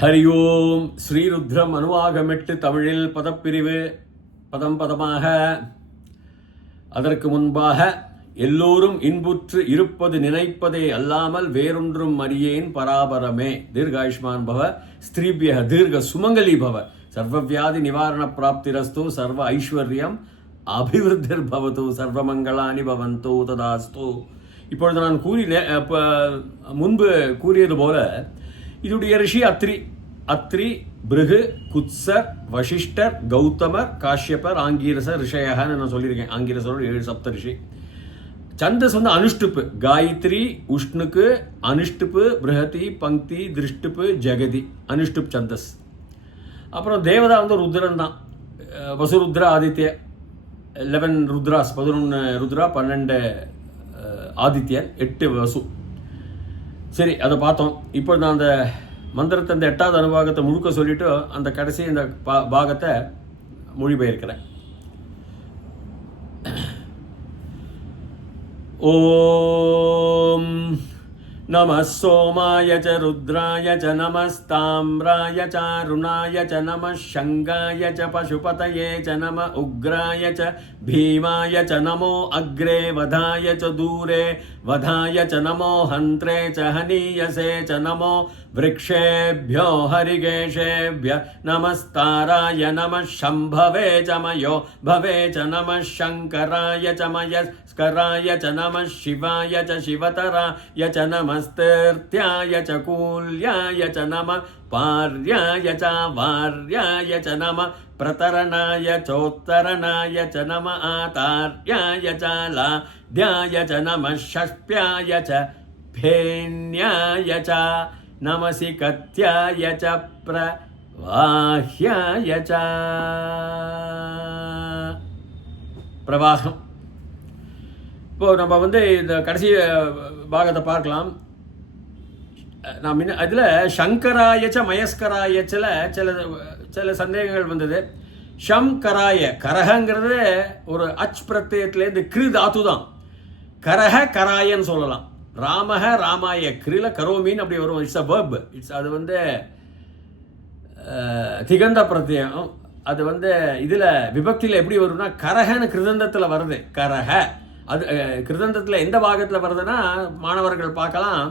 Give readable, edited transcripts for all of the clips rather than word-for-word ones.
ஹரி ஓம். ஸ்ரீருத்ரம் அணுவாகமெட்டு தமிழில் பதப்பிரிவு பதம் பதமாக. அதற்கு முன்பாக எல்லோரும் இன்புற்று இருப்பது நினைப்பதே அல்லாமல் வேறொன்றும் அறியேன் பராபரமே. தீர்காயுஷ்மான் பவ, ஸ்திரீபிய தீர்க சுமங்கலி பவ, சர்வவியாதி நிவாரண பிராப்திரஸ்து, சர்வ ஐஸ்வர்யம் அபிவிருத்திர் பவது, சர்வமங்களானி பவந்தோ ததாஸ்து. இப்பொழுது நான் முன்பு கூறியது போல இதுடைய ரிஷி அத்ரி, பிருகு, குத்சர், வசிஷ்டர், கௌதமர், காஷ்யபர், ஆங்கீரசர், ரிஷயன்னு நான் சொல்லியிருக்கேன். ஆங்கீரசரோட 7 சப்த ரிஷி. சந்தஸ் அனுஷ்டுப்பு, காயத்ரி, உஷ்ணுக்கு, அனுஷ்டுப்பு, பிருஹதி, பங்கி, திருஷ்டுப்பு, ஜெகதி, அனுஷ்டுப் சந்தஸ். அப்புறம் தேவதா ருத்ரன் தான். வசுருத்ர, ஆதித்ய, 11 ருத்ராஸ், 11 ருத்ரா, 12 ஆதித்யன், 8 வசு. சரி, அதை பார்த்தோம். இப்போ நான் அந்த மந்திரத்தை, அந்த 8வது அனுபாகத்தை முழுக்க சொல்லிட்டு அந்த கடைசி இந்த பாகத்தை மொழிபெயர்க்கிறேன். ஓம் நம சோமாய ச ருத்ராய ச நமஸ்தாம்ராய ச அருணாய ச நம சங்காய ச பசுபதயே ச நம உக்ராய ச பீமாய ச நமோ அக்ரே வதாய ச தூரே வதாய ச நமோ ஹந்த்ரே ச ஹனீயசே ச நமோ விருக்ஷேभ्यो ஹரிகேஷேभ्य நமஸ்தாராய நம சம்பவே ச மயோ பவே ச நம சங்கராய ச மயஸ்கராய ச நம சிவாய ச சிவதராய ச நமஸ்தர்த்யாய ச கூல்யாய ச நம பார்யாய ச வார்யாய ச நம பிரதரணாய சோத்தரணாய ச நம ஆதார்யாய ச லாத்யாய ச நம ஷஷ்ப்யாய ச பேன்யாய ச நமசி கத்யாய ச பிரவாஹ்யாய ச. பிரவாகம். இப்போ நம்ம இந்த கடைசி பாகத்தை பார்க்கலாம். நான் அதில் சங்கராயச்ச மயஸ்கராயச்சில் சில சந்தேகங்கள் வந்தது. ஷம்கராய, கரகங்கிறது ஒரு அச் பிரத்யத்திலேருந்து கிரு தாத்து தான். கரக கராயன்னு சொல்லலாம். ராமக ராமாய, கிரில கரோமின்னு அப்படி வரும். It's a verb. அது திகந்த பிரத்யம். அது இதில் விபக்தியில் எப்படி வரும்னா கரகன்னு கிருதந்தத்தில் வருது. கரக அது கிருதந்தத்தில் எந்த பாகத்தில் வருதுன்னா மாணவர்கள் பார்க்கலாம்.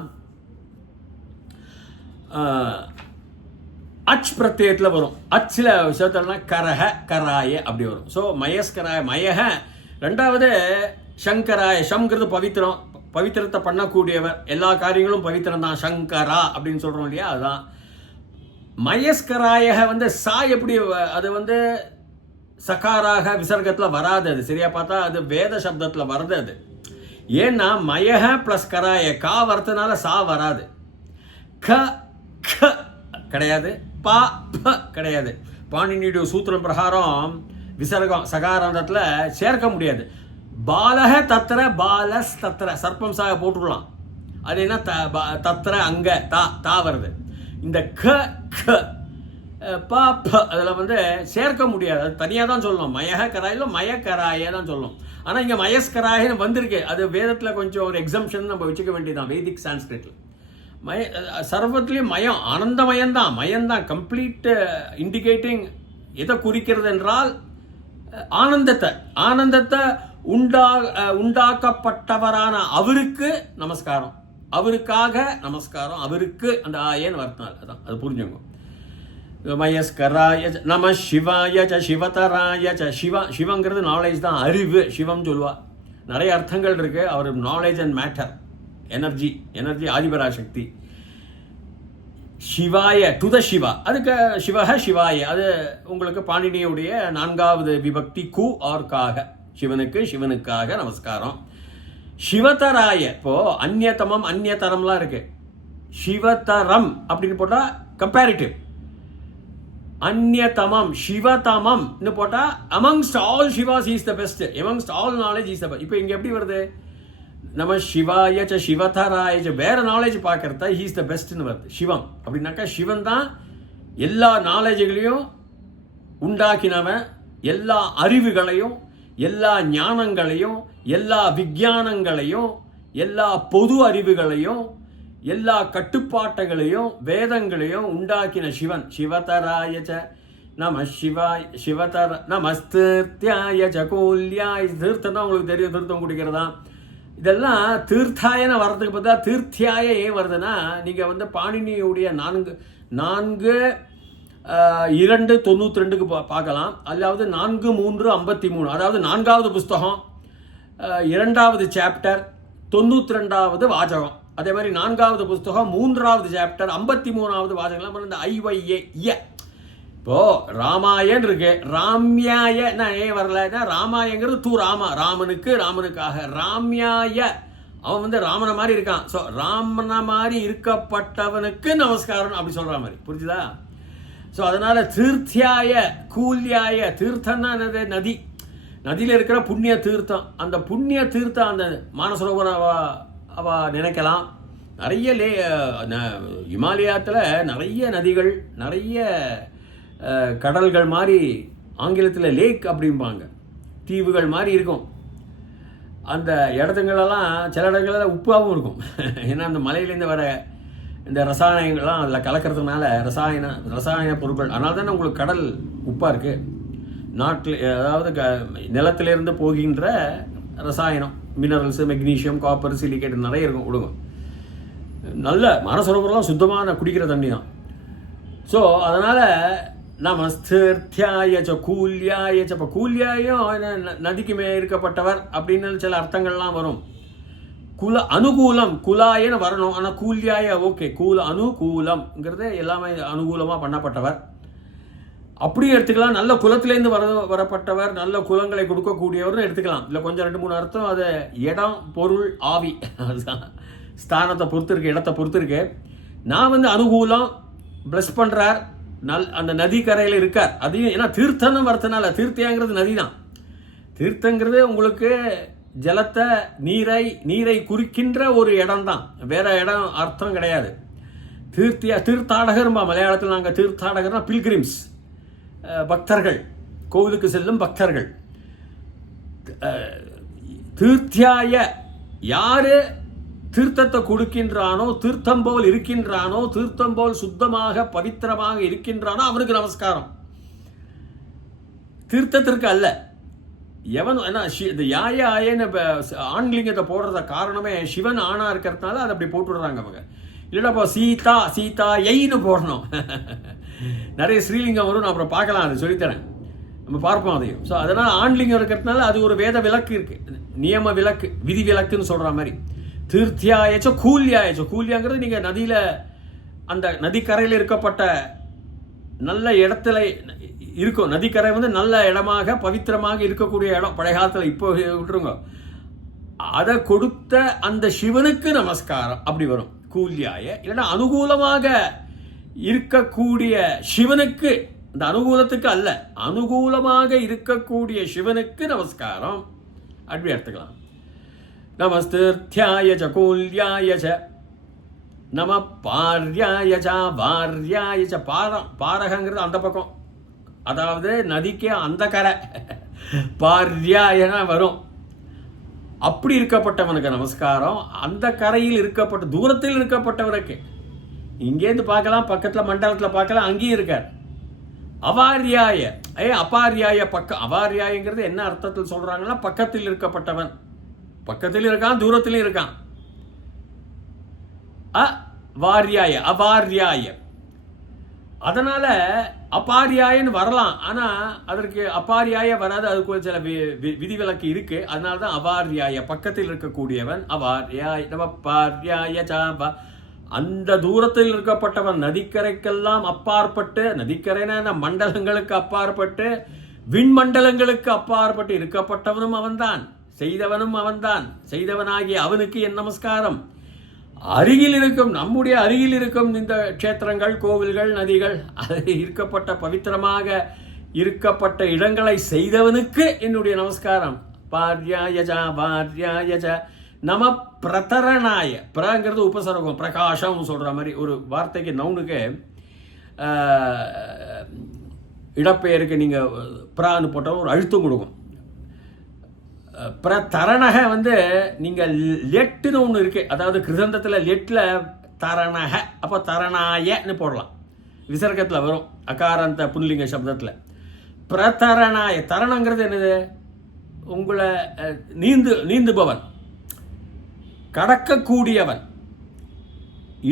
அச் பிரத்யத்தில் வரும். அச்சில் சேர்த்தல்னா கரக கராய அப்படி வரும். ஸோ மயஸ்கராய மயக. ரெண்டாவது சங்கராய, ஷங்கிறது பவித்திரம், பவித்திரத்தை பண்ணக்கூடியவர். எல்லா காரியங்களும் பவித்திரம் தான். சங்கரா அப்படின்னு சொல்கிறோம் இல்லையா, அதுதான். மயஸ்கராய சா எப்படி அது சகாராக விசர்க்கத்தில் வராது. அது சரியா பார்த்தா அது வேத சப்தத்தில் வருது. அது ஏன்னா மயக பிளஸ் கராய, கா வரதுனால சா வராது. க க கிடையாது, பா ப கிடையாது. பாணினியுடைய சூத்திரம் பிரகாரம் விசர்க்கம் சகாராந்தத்தில் சேர்க்க முடியாது. பாலக தத்திர பாலஸ் தத்திர, சர்ப்பம் சாக போட்டுடலாம். அது என்ன தத்திர அங்க தா வருது. இந்த க க பா ப அதில் சேர்க்க முடியாது. அது தனியாக தான் சொல்லணும். மயக கராயில மயக்கராய தான் சொல்லணும். ஆனால் இங்கே மயஸ்கராயன்னு வந்திருக்கு. அது வேதத்தில் கொஞ்சம் ஒரு எக்ஸம்ஷன் நம்ம வச்சுக்க வேண்டியதான். வேதிக் சான்ஸ்கிரிட்ல சர்வத்திலையும் மயம், ஆனந்தமயம்தான், மயம்தான். கம்ப்ளீட் இண்டிகேட்டிங் எதை குறிக்கிறது என்றால் ஆனந்தத்தை உண்டாக்கப்பட்டவரான அவருக்கு நமஸ்காரம், அவருக்காக நமஸ்காரம், அவருக்கு அந்த ஆயன்னு வர்த்தினார். அதான் அது புரிஞ்சுங்க. மயஸ்கராய நம சிவாய ச சிவதராய ச. சிவங்கிறது நாலேஜ் தான், அறிவு. சிவம் சொல்லுவா. நிறைய அர்த்தங்கள் இருக்கு. அவர் knowledge and matter, energy Adiparashakti. சிவாய டு த சிவா, அதுக்கு சிவக சிவாய. அது உங்களுக்கு பாணினியுடைய 4வது விபக்தி கு ஆர் காக. சிவனுக்காக நமஸ்காரம். சிவதராய, இப்போ அந்நியதமம் அந்நியதரம்லாம் இருக்கு. சிவதரம் அப்படின்னு போட்டா கம்பேரிட்டிவ். அந்நியதமம் சிவதமம் போட்டா amongst all Siva's is the best, amongst all knowledge is the best. இப்போ இங்க எப்படி வருது? நம்ம சிவாய ச சிவதராய வேற நாலேஜ் பார்க்கறதா ஹீஸ் த பெஸ்ட்னு வருது. சிவம் அப்படின்னாக்கா சிவன் தான் எல்லா நாலேஜுகளையும் உண்டாக்கினவன். எல்லா அறிவுகளையும், எல்லா ஞானங்களையும், எல்லா விஞ்ஞானங்களையும், எல்லா பொது அறிவுகளையும், எல்லா கட்டுப்பாட்டுகளையும் வேதங்களையும் உண்டாக்கின சிவன். சிவதராயச்ச நம சிவாய் சிவதர நமஸ்திருத்தியாய சகோல்யாய். தீர்த்தம் தான் உங்களுக்கு தெரியும், தீர்த்தம் குடிக்கிறதா. இதெல்லாம் தீர்த்தாயன வர்றதுக்கு பார்த்தா தீர்த்தியாய ஏன் வருதுன்னா, நீங்கள் வந்து பாணினியுடைய 4:2:92 பார்க்கலாம். அதாவது 4:3:53, அதாவது 4வது புஸ்தகம் 2வது சாப்டர் 92வது வாசகம். அதே மாதிரி 4வது புஸ்தகம் 3வது சாப்டர் 53வது வாசகம். இந்த ஐஒய்ஏ இப்போ ராமாயன் இருக்கு, ராம்யாய ஏன் வரலன்னா, ராமாயங்கிறது தூ ராமா, ராமனுக்காக. ராம்யாய அவன் வந்து ராமனை மாதிரி இருக்கான். ஸோ ராமனை மாதிரி இருக்கப்பட்டவனுக்கு நமஸ்காரம் அப்படி சொல்ற மாதிரி புரிஞ்சுதா? ஸோ அதனால தீர்த்தியாய கூல்யாய. தீர்த்தம்னா என்னது? நதி. நதியில் இருக்கிற புண்ணிய தீர்த்தம். அந்த புண்ணிய தீர்த்தம் அந்த மானசரோவர அவ நினைக்கலாம். நிறைய இமாலயத்தில் நிறைய நதிகள், நிறைய கடல்கள் மாதிரி, ஆங்கிலத்தில் லேக் அப்படிம்பாங்க, தீவுகள் மாதிரி இருக்கும். அந்த இடத்துங்களெல்லாம் சில இடங்களில் உப்பாகவும் இருக்கும். ஏன்னா அந்த மலையிலேருந்து வர இந்த ரசாயனங்கள்லாம் அதில் கலக்கிறதுனால ரசாயன பொருட்கள். அதனால தானே உங்களுக்கு கடல் உப்பாக இருக்குது. நாட்டில் அதாவது நிலத்திலேருந்து போகின்ற ரசாயனம், மினரல்ஸு, மெக்னீஷியம், காப்பர், சிலிக்கேட் நிறைய இருக்கும். விடுங்க, நல்ல மானசரோவரெலாம் சுத்தமான குடிக்கிற தண்ணி தான். ஸோ அதனால் நமஸ்திருத்தியாயச்ச கூல்யாயச்ச. இப்போ கூல்யாயும் நதிக்கு இருக்கப்பட்டவர் அப்படின்னு சில அர்த்தங்கள்லாம் வரும். அனுகூலம் குலாயன்னு வரணும். ஆனால் கூல்யாய ஓகே, அனுகூலம்ங்கிறது எல்லாமே அனுகூலமாக பண்ணப்பட்டவர் அப்படியும் எடுத்துக்கலாம். நல்ல குலத்திலேருந்து வரப்பட்டவர், நல்ல குலங்களை கொடுக்கக்கூடியவர்னு எடுத்துக்கலாம். இல்லை கொஞ்சம் 2-3 அர்த்தம். அது இடம், பொருள், ஆவி, அதுதான் ஸ்தானத்தை பொறுத்து இருக்கு, இடத்தை பொறுத்து இருக்கு. நான் வந்து அனுகூலம் பிளஸ் பண்ணுறார், அந்த நதி கரையில் இருக்கார். அதையும் ஏன்னா தீர்த்தம்னு வரதுனால, தீர்த்தியாங்கிறது நதி தான். தீர்த்தங்கிறது உங்களுக்கு ஜலத்தை, நீரை குறிக்கின்ற ஒரு இடம் தான், வேற இடம் அர்த்தம் கிடையாது. தீர்த்தாடகர்பா மலையாளத்தில். நாங்கள் தீர்த்தாடகர்னா பில்கிரிம்ஸ், பக்தர்கள், கோவிலுக்கு செல்லும் பக்தர்கள். தீர்த்தியாய யாரு தீர்த்தத்தை கொடுக்கின்றானோ, தீர்த்தம் போல் இருக்கின்றானோ, தீர்த்தம் போல் சுத்தமாக பவித்திரமாக இருக்கின்றானோ அவனுக்கு நமஸ்காரம். தீர்த்தத்திற்கு அல்ல. எவன் இந்த யாய ஆயன்னு ஆண்லிங்கத்தை போடுறத காரணமே சிவன் ஆணா இருக்கிறதுனால அதை அப்படி போட்டுடுறாங்க அவங்க. இல்லைடாப்பா சீதா எய்னு போடணும். நிறைய ஸ்ரீலிங்கம் வரும், நான் அப்புறம் பார்க்கலாம், அதை சொல்லித்தரேன், நம்ம பார்ப்போம் அதையும். ஸோ அதனால் ஆண்லிங்கம் இருக்கிறதுனால அது ஒரு வேத விலக்கு இருக்கு, நியம விலக்கு, விதி விலக்குன்னு சொல்ற மாதிரி. தீர்த்தியாயச்சோ கூல்யாயச்சோ. கூல்யாங்கிறது நீங்கள் நதியில், அந்த நதிக்கரையில் இருக்கப்பட்ட நல்ல இடத்துல இருக்கும். நதிக்கரை வந்து நல்ல இடமாக பவித்திரமாக இருக்கக்கூடிய இடம். பழைய காலத்தில், இப்போ விட்டுருங்க, அதை கொடுத்த அந்த சிவனுக்கு நமஸ்காரம் அப்படி வரும் கூல்யாய. இல்லைன்னா அனுகூலமாக இருக்கக்கூடிய சிவனுக்கு, இந்த அனுகூலத்துக்கு அல்ல, அனுகூலமாக இருக்கக்கூடிய சிவனுக்கு நமஸ்காரம் அப்படி எடுத்துக்கலாம். நமஸ்திருத்தியாய கூல்யாய நம பார்யாய வார்யாய. பாரகங்கிறது அந்த பக்கம், அதாவது நதிக்கு அந்த கரை, பார்யாயனா வரும். அப்படி இருக்கப்பட்டவனுக்கு நமஸ்காரம். அந்த கரையில் இருக்கப்பட்ட, தூரத்தில் இருக்கப்பட்டவனுக்கு, இங்கேருந்து பார்க்கலாம், பக்கத்தில் மண்டலத்தில் பார்க்கலாம், அங்கேயும் இருக்கார். அவாரியாய அபாரியாய பக்கம். அவாரியாயங்கிறது என்ன அர்த்தத்தில் சொல்றாங்கன்னா, பக்கத்தில் இருக்கப்பட்டவன், பக்கத்தில் இருக்கான், தூரத்திலும் இருக்கான். அவாரியாய. அதனால அபாரியாயன்னு வரலாம், ஆனா அதற்கு அபாரியாய வராது, அதுக்கு சில விதிவிலக்கு இருக்கு. அதனால தான் அவாரியாய, பக்கத்தில் இருக்கக்கூடியவன். அவாரியாய நம பார்யாய சாபா. அந்த தூரத்தில் இருக்கப்பட்டவன், நதிக்கரைக்கெல்லாம் அப்பாற்பட்டு, நதிக்கரைனா மண்டலங்களுக்கு அப்பாற்பட்டு, விண்மண்டலங்களுக்கு அப்பாற்பட்டு இருக்கப்பட்டவனும் அவன்தான், செய்தவனும் அவன்தான். செய்தவனாகிய அவனுக்கு என் நமஸ்காரம். அருகில் இருக்கும், நம்முடைய அருகில் இருக்கும் இந்த க்ஷேத்திரங்கள், கோவில்கள், நதிகள், அது இருக்கப்பட்ட பவித்திரமாக இருக்கப்பட்ட இடங்களை செய்தவனுக்கு என்னுடைய நமஸ்காரம். பார்யாயஜா வார்யாயஜ நம பிரதரணாய. பிரங்கிறது உபசர்க்கம், பிரகாஷம் சொல்ற மாதிரி. ஒரு வார்த்தைக்கு, நவுனுக்கு, இடப்பெயருக்கு நீங்க பிரான்னு போட்டால் ஒரு அழுத்தம் கொடுக்கும். பிரதரணக வந்து நீங்க லெட்டுன்னு ஒன்று இருக்கு, அதாவது கிருதந்தத்தில் லெட்டில் தரணக, அப்போ தரணாயன்னு போடலாம், விசர்க்கத்தில் வரும் அகாராந்த புன்லிங்க சப்தத்தில். பிரதரணாய, தரணங்கிறது என்னது? உங்களை நீந்துபவன், கடக்கக்கூடியவன்,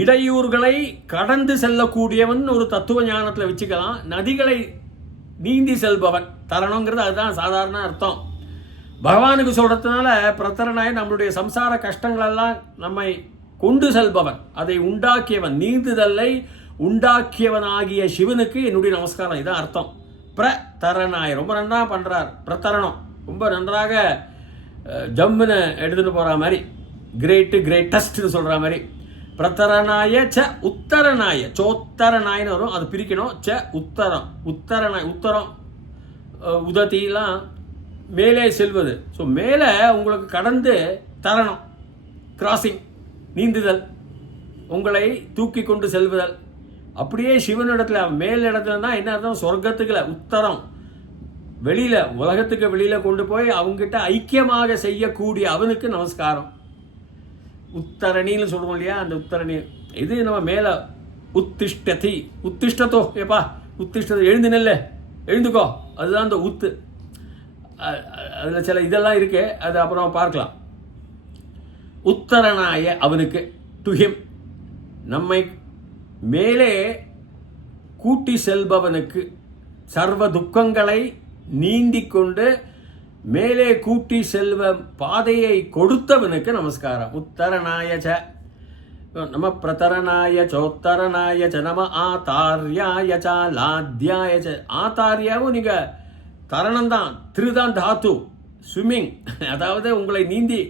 இடையூறுகளை கடந்து செல்லக்கூடியவன் ஒரு தத்துவ ஞானத்தில் வச்சுக்கலாம். நதிகளை நீந்தி செல்பவன், தரணங்கிறது அதுதான் சாதாரண அர்த்தம். பகவானுக்கு சொல்றதுனால பிரதரனாய நம்மளுடைய சம்சார கஷ்டங்களெல்லாம் நம்மை கொண்டு செல்பவன், அதை உண்டாக்கியவன், நீந்துதலை உண்டாக்கியவனாகிய சிவனுக்கு என்னுடைய நமஸ்காரம், இதான் அர்த்தம். பிரதரணாய ரொம்ப நன்றாக பண்றார். பிரதரணம் ரொம்ப நன்றாக ஜம்முன்னு எடுத்துட்டு போற மாதிரி, கிரேட்டஸ்ட்னு சொல்ற மாதிரி. பிரதரணாய ச உத்தரநாய, சோத்தரநாயன்னு வரும், அது பிரிக்கணும். ச உத்தரம், உத்தரநாய், உத்தரம் உதத்திலாம் மேலே செல்வது. ஸோ மேலே உங்களுக்கு கடந்து தரணும், கிராசிங், நீந்துதல், உங்களை தூக்கி கொண்டு செல்வதல். அப்படியே சிவனிடத்துல மேல் இடத்துலனா என்ன அர்த்தம்? சொர்க்கத்துக்குல, உத்தரம், வெளியில, உலகத்துக்கு வெளியில கொண்டு போய் அவங்ககிட்ட ஐக்கியமாக செய்யக்கூடிய அவனுக்கு நமஸ்காரம். உத்தரணின்னு சொல்றோம் இல்லையா, அந்த உத்தரணி. இது நம்ம மேல உத்திஷ்டதி, உத்திஷ்டத்தோ, ஏப்பா உத்திஷ்டத்தை, எழுந்து நெல்ல, எழுந்துக்கோ, அதுதான் அந்த உத்து. அதில் சில இதெல்லாம் இருக்கு, அது அப்புறம் பார்க்கலாம். உத்தரனாய அவனுக்கு, டு ஹிம், நம்மை மேலே கூட்டி செல்பவனுக்கு, சர்வ துக்கங்களை நீந்திக் கொண்டு மேலே கூட்டி செல்வ பாதையை கொடுத்தவனுக்கு நமஸ்காரம். உத்தரனாய ச நம பிரதரனாய சோத்தரனாய ச நம ஆதார்யாய ச லாத்யாய ச. ஆதார்யாவும் நீங்க தரணம் தான், திருதான் தாத்து, ஸ்விம்மிங், அதாவது உங்களை நீந்தி.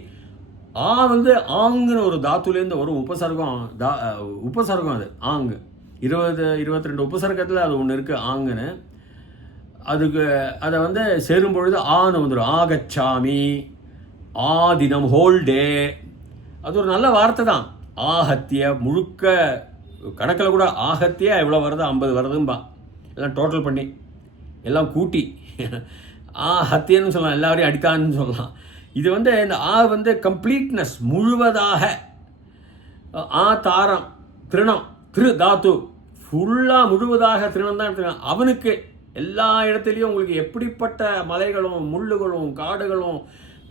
வந்து ஆங்குன்னு ஒரு தாத்துலேருந்து வரும் உபசர்க்கம், உபசர்க்கம் அது ஆங்கு. 22 உபசர்க்கத்தில் அது ஒன்று இருக்குது ஆங்குன்னு. அதுக்கு அதை வந்து சேரும் பொழுது ஆன்னு வந்துடும். ஆகச்சாமி, ஆதினம், ஹோல்டே, அது ஒரு நல்ல வார்த்தை தான். ஆஹத்திய, முழுக்க கணக்கில் கூட ஆஹத்தியா எவ்வளோ வருது, 50 வருதும்பா, எல்லாம் டோட்டல் பண்ணி எல்லாம் கூட்டி ஹத்தியன்னு சொல்லலாம், எல்லாரையும் அடித்தான்னு சொல்லலாம். இது வந்து இந்த வந்து கம்ப்ளீட்னஸ், முழுவதாக. தாரம், திருணம், திரு தாத்து, ஃபுல்லாக முழுவதாக திருணம் தான் எடுத்துக்கலாம். அவனுக்கு எல்லா இடத்துலையும் உங்களுக்கு எப்படிப்பட்ட மலைகளும் முள்ளுகளும் காடுகளும்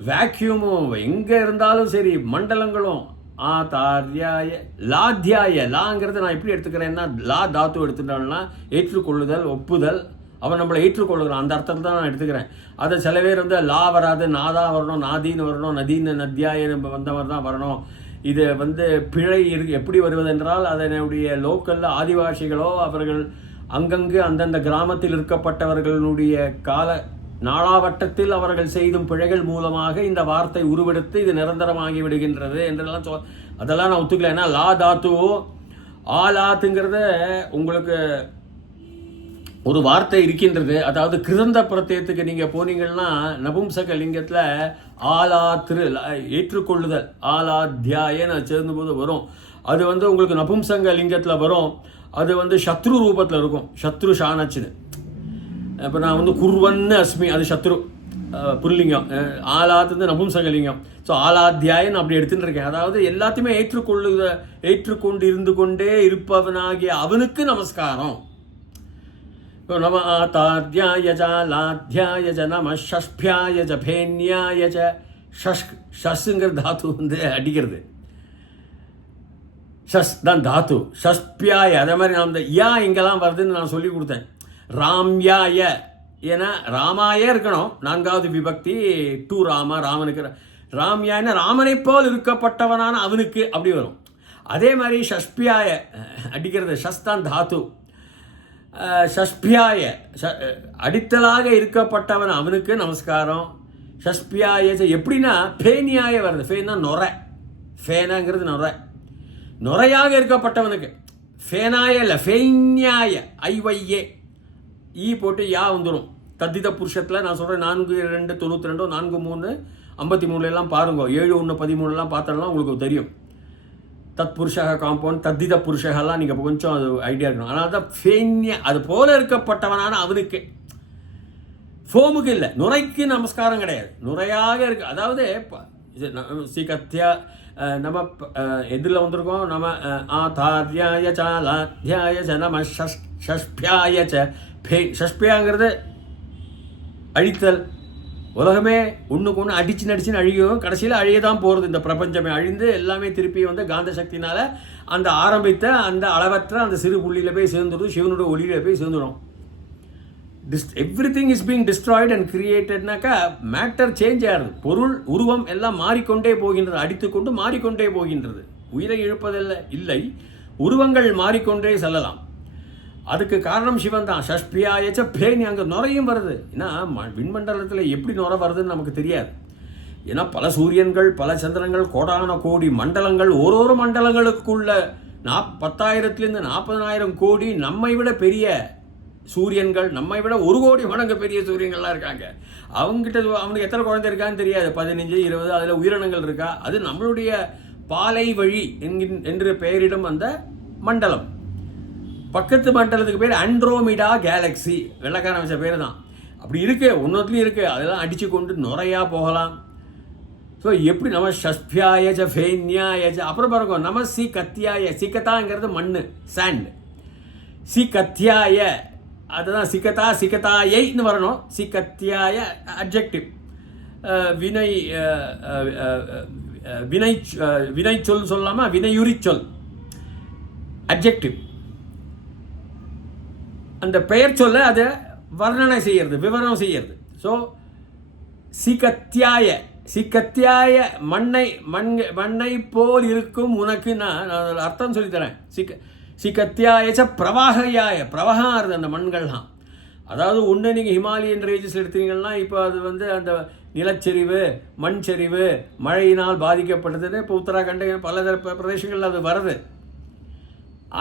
வேக்யூமும் எங்கே இருந்தாலும் சரி, மண்டலங்களும். தார்யாய லாத்யாய, லாங்கிறது நான் எப்படி எடுத்துக்கிறேன்னா, லா தாத்து எடுத்துட்டோம்னா ஏற்றுக்கொள்ளுதல், ஒப்புதல், அவன் நம்மளை ஏற்றுக்கொள்ளுகிறான், அந்த அர்த்தத்தில் தான் நான் எடுத்துக்கிறேன். அதை சில பேர் வந்து லா வராது, நாதா வரணும், நாதின்னு வரணும், நதின்னு நத்தியாய வந்தவர் தான் வரணும். இது வந்து பிழை எப்படி வருவதென்றால், அதனுடைய லோக்கல்ல ஆதிவாசிகளோ அவர்கள் அங்கங்கு அந்தந்த கிராமத்தில் இருக்கப்பட்டவர்களுடைய கால நாளாவட்டத்தில் அவர்கள் செய்தும் பிழைகள் மூலமாக இந்த வார்த்தை உருவெடுத்து இது நிரந்தரமாகி விடுகின்றது என்றெல்லாம் அதெல்லாம் நான் ஒத்துக்கல. ஏன்னா லா தாத்து, ஆலாத்துங்கிறத உங்களுக்கு ஒரு வார்த்தை இருக்கின்றது. அதாவது கிருந்த பிரத்யத்துக்கு நீங்க போனீங்கன்னா நபும்சக லிங்கத்துல ஆலா திரு, ஏற்றுக்கொள்ளுதல், ஆலாத்தியாயன்னு சேர்ந்த போது வரும். அது வந்து உங்களுக்கு நபும்சங்க லிங்கத்துல வரும். அது வந்து சத்ரு ரூபத்தில் இருக்கும், சத்ரு ஷானச்சுன்னு. இப்போ நான் வந்து குர்வன்னு அஸ்மி, அது சத்ரு புல்லிங்கம். ஆலாத்து வந்து நபும்சகலிங்கம். ஸோ ஆலாத்தியாயன்னு அப்படி எடுத்துட்டு இருக்கேன். அதாவது எல்லாத்தையுமே ஏற்றுக்கொண்டு இருந்து கொண்டே இருப்பவனாகிய அவனுக்கு நமஸ்காரம். நம ஆதாத்யாய ச லாத்யாய ச நம ஷஷ்பியாய ச பேன்யாய ச. ஷஷ்ங்கிற தாத்து வந்து அடிக்கிறது, ஷஷ் தான் தாத்து. ஷஷ்பியாய, அதே மாதிரி நான் இந்த யா இங்கெல்லாம் வருதுன்னு நான் சொல்லி கொடுத்தேன். ராம்யாய, ஏன்னா ராமாயே இருக்கணும், 4வது விபக்தி, டு ராமா, ராமனுக்கு. ராம்யாயன ராமனை போல் இருக்கப்பட்டவனான அவனுக்கு அப்படி வரும். அதே மாதிரி ஷஷ்பியாய அடிக்கிறது, ஷஷ் தான் தாத்து. ஷஷ்பியாய, அடித்தலாக இருக்கப்பட்டவன் அவனுக்கு நமஸ்காரம். ஷஷ்பியாய எப்படின்னா ஃபேனியாய வருது. ஃபேனா நொரை, ஃபேனாங்கிறது நொரை, நொறையாக இருக்கப்பட்டவனுக்கு. ஃபேனாய இல்லை, ஃபேன்யாய, ஐஒய்ஏ, ஈ போட்டு யா வந்துடும். தத்தித புருஷத்தில் நான் சொல்கிறேன் 4:2 92 4:3 53 எல்லாம் பாருங்க. 7:1 13 பார்த்தோம்னா உங்களுக்கு தெரியும். தத் புருஷக காம்பவுண்ட், தத்தித புருஷகெல்லாம் நீங்கள் கொஞ்சம் அது ஐடியா இருக்கணும். அதனால தான் ஃபேன்யா, அது போல இருக்கப்பட்டவனான அவனுக்கு. ஃபோமுக்கு இல்லை, நுரைக்கு நமஸ்காரம் கிடையாது, நுரையாக இருக்கு. அதாவது சீகத்தியா நம்ம எதில் வந்திருக்கோம், நம்ம ஆதாத்யாய சாலாத்யாய ச நம ஷஷ்பியாய ச பே. ஷஷ்பியாங்கிறது அழித்தல். உலகமே ஒன்றுக்கு ஒன்று அடிச்சுன்னு அழியும், கடைசியில் அழிய தான் போகிறது. இந்த பிரபஞ்சமே அழிந்து எல்லாமே திருப்பி வந்து காந்த சக்தினால் அந்த ஆரம்பித்த அந்த அளவற்ற அந்த சிறு புள்ளியில் போய் சேர்ந்துடும், சிவனுடைய ஒளியில் போய் சேர்ந்துடும். Everything is being destroyed and கிரியேட்டட்னாக்கா மேட்டர் சேஞ்ச் ஆகுது. பொருள் உருவம் எல்லாம் மாறிக்கொண்டே போகின்றது, அடித்துக்கொண்டு மாறிக்கொண்டே போகின்றது. உயிரை இல்லை, உருவங்கள் மாறிக்கொண்டே செல்லலாம். அதுக்கு காரணம் சிவன் தான். ஷஷ்பியாயச்ச பேனி, அங்கே நுரையும் வருது. ஏன்னா விண்மண்டலத்தில் எப்படி நுரை வருதுன்னு நமக்கு தெரியாது. ஏன்னா பல சூரியன்கள், பல சந்திரங்கள், கோடான கோடி மண்டலங்கள், ஒரு மண்டலங்களுக்குள்ள 10,000 40,000 கோடி நம்மை விட பெரிய சூரியன்கள், நம்மை விட 1 கோடி மடங்கு பெரிய சூரியன்கள்லாம் இருக்காங்க. அவனுக்கு எத்தனை குழந்தை இருக்கான்னு தெரியாது, 15 20, அதில் உயிரினங்கள் இருக்கா. அது நம்மளுடைய பாலை வழி என்று பெயரிடும் அந்த மண்டலம். பக்கத்து மண்டலத்துக்கு பேர் ஆண்ட்ரோமிடா கேலக்ஸி, வெள்ளக்காரன் வச்ச பேர் தான். அப்படி இருக்கு, ஒன்னொத்துலையும் இருக்கு. அதெல்லாம் அடிச்சு கொண்டு நுரையா போகலாம். ஸோ எப்படி நம்ம ஷஷ்பியாயச்ச ஃபேன்யாயச்ச, அப்புறம் பாருங்க நம்ம சி கத்தியாய. சிக்கத்தாங்கிறது மண், சாண்ட். சி கத்தியாய, அதுதான் சிக்கதா சிக்கதாயைன்னு வரணும். சி கத்தியாய அட்ஜெக்டிவ். வினை வினை வினை சொல் சொல்லாம வினையுரி சொல் அட்ஜெக்டிவ். அந்த பெயர் சொல்ல அதை வர்ணனை செய்யறது, விவரணம் செய்யறது. ஸோ சிக்கத்தியாய மண்ணை போல் இருக்கும் உனக்கு நான் அர்த்தம் சொல்லித்தரேன். சிக்கத்தியாயச்ச பிரவாகையாய, பிரவாகம் ஆறுது அந்த மண்கள்லாம். அதாவது ஒன்று நீங்கள் ஹிமாலயன் ரேஞ்சஸ் எடுத்தீங்கன்னா இப்போ அது வந்து அந்த நிலச்சரிவு, மண் சரிவு, மழையினால் பாதிக்கப்பட்டதுன்னு இப்போ உத்தராகண்ட் பல பிரதேசங்களில் அது வருது.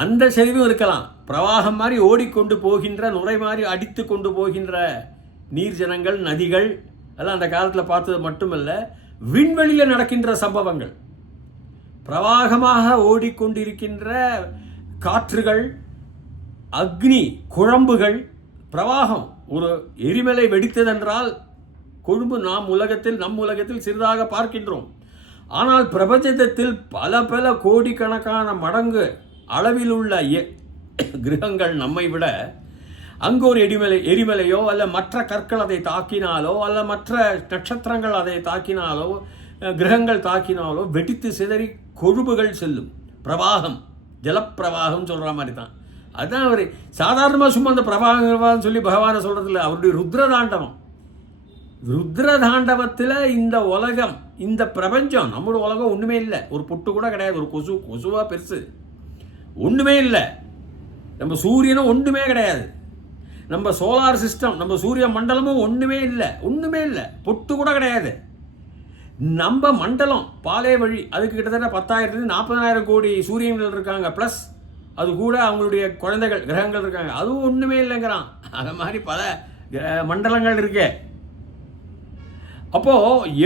அந்த சரிவும் இருக்கலாம். பிரவாகம் மாதிரி ஓடிக்கொண்டு போகின்ற, நுரை மாதிரி அடித்து கொண்டு போகின்ற நீர் ஜனங்கள், நதிகள் அதெல்லாம் அந்த காலத்தில் பார்த்தது மட்டுமல்ல, விண்வெளியில் நடக்கின்ற சம்பவங்கள், பிரவாகமாக ஓடிக்கொண்டிருக்கின்ற காற்றுகள், அக்னி குழம்புகள், பிரவாகம். ஒரு எரிமலை வெடித்ததென்றால் கொழும்பு நம் உலகத்தில் சிறிதாக பார்க்கின்றோம். ஆனால் பிரபஞ்சத்தில் பல கோடிக்கணக்கான மடங்கு அளவில் உள்ள கிரகங்கள் நம்மை விட, அங்கு ஒரு எரிமலையோ அல்ல மற்ற கற்கள் அதை தாக்கினாலோ அல்ல மற்ற நட்சத்திரங்கள் அதை தாக்கினாலோ கிரகங்கள் தாக்கினாலோ வெடித்து சிதறி கொழும்புகள் செல்லும். பிரவாகம், ஜலப்பிரவாகம் சொல்ற மாதிரி தான். அதுதான் அவர் சாதாரணமாக சும்மா அந்த பிரவாகம் சொல்லி பகவானை சொல்றதில்ல, அவருடைய ருத்ரதாண்டவம். ருத்ரதாண்டவத்தில் இந்த உலகம், இந்த பிரபஞ்சம், நம்மளோட உலகம் ஒன்றுமே இல்லை, ஒரு பொட்டு கூட கிடையாது. ஒரு கொசுவா பெருசு ஒன்றுமே இல்லை. நம்ம சூரியனும் ஒன்றுமே கிடையாது. நம்ம சோலார் சிஸ்டம், நம்ம சூரிய மண்டலமும் ஒன்றுமே இல்லை, பொட்டு கூட கிடையாது. நம்ம மண்டலம் பாலே வழி, அதுக்கு கிட்டத்தட்ட 10,000 40,000 கோடி சூரியன்கள் இருக்காங்க. ப்ளஸ் அது கூட அவங்களுடைய குழந்தைகள் கிரகங்கள் இருக்காங்க. அதுவும் ஒன்றுமே இல்லைங்கிறான். அது மாதிரி பல மண்டலங்கள் இருக்கு. அப்போ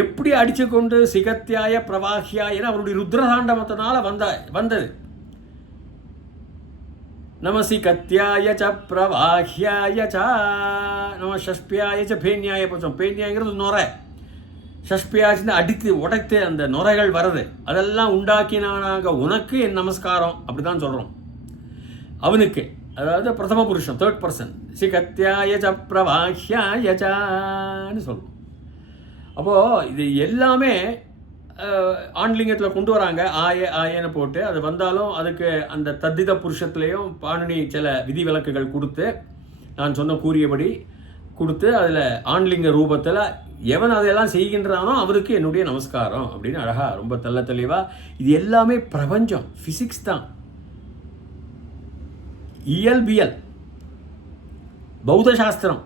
எப்படி அடிச்சு கொண்டு சிகத்தியாய பிரவாகியாயின அவருடைய ருத்ரதாண்டவத்தினால வந்தது. நம சிகத்தியாய ச பிரவாஹ்யாய ச நம ஷஷ்பியாய ச பேன்யாய பச்சம். பேன்யாங்கிறது நுரை, ஷஷ்பியாச்சின்னு அடித்து உடைத்து அந்த நுரைகள் வருது. அதெல்லாம் உண்டாக்கினானாக உனக்கு என் நமஸ்காரம், அப்படிதான் சொல்கிறோம் அவனுக்கு. அதாவது பிரதம புருஷன், 3rd person. சிகத்தியாய ச பிரவாஹ்யாய சன்னு சொல்கிறோம். அப்போது இது எல்லாமே ஆண்லிங்கத்தில் கொண்டு வராங்க, ஆயன்னு போட்டு. அது வந்தாலும் அதுக்கு அந்த தத்தித புருஷத்துலேயும் பாணினி சில விதிவிலக்குகள் கொடுத்து, நான் கூறியபடி கொடுத்து, அதில் ஆண்லிங்க ரூபத்தில் எவன் அதையெல்லாம் செய்கின்றானோ அவருக்கு என்னுடைய நமஸ்காரம் அப்படின்னு அழகா ரொம்ப தெளிவாக. இது எல்லாமே பிரபஞ்சம், ஃபிசிக்ஸ் தான், இயல்பியல், பௌத்த சாஸ்திரம்.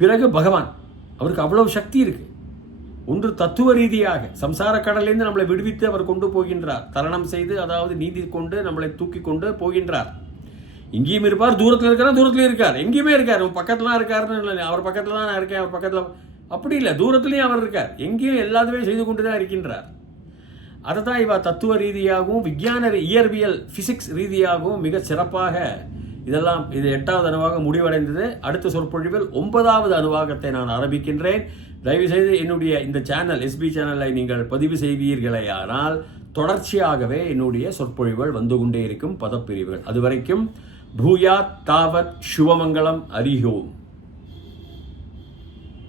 பிறகு பகவான், அவருக்கு அவ்வளவு சக்தி இருக்கு. ஒன்று தத்துவ ரீதியாக சம்சார கடலிலிருந்து நம்மளை விடுவித்து அவர் கொண்டு போகின்றார், தரணம் செய்து, அதாவது நீதி கொண்டு நம்மளை தூக்கி கொண்டு போகின்றார். இங்கேயும் இருப்பார், தூரத்தில் இருக்கிறார், தூரத்துலேயும் இருக்கார், எங்கேயுமே இருக்கார். பக்கத்தில் தான் இருக்காருன்னு இல்லை, அவர் பக்கத்தில் தான் நான் இருக்கேன், அவர் பக்கத்தில் அப்படி இல்லை, தூரத்துலேயும் அவர் இருக்கார். எங்கேயும் எல்லாத்துமே செய்து கொண்டு தான் இருக்கின்றார். அதை தான் இவ தத்துவ ரீதியாகவும் விஞ்ஞான இயற்பியல் ஃபிசிக்ஸ் ரீதியாகவும் மிக சிறப்பாக இதெல்லாம் இது 8வது அணுவாகம் முடிவடைந்தது. அடுத்த சொற்பொழிவில் 9வது அணுவாகத்தை நான் ஆரம்பிக்கின்றேன். தயவுசெய்து என்னுடைய இந்த சேனல் எஸ்பி சேனலை நீங்கள் பதிவு செய்வீர்களேயானால் தொடர்ச்சியாகவே என்னுடைய சொற்பொழிவுகள் வந்து கொண்டே இருக்கும் பதப்பிரிவுகள். அதுவரைக்கும் பூயாத் தாவத் சுபமங்கலம். ஹரி ஓம்.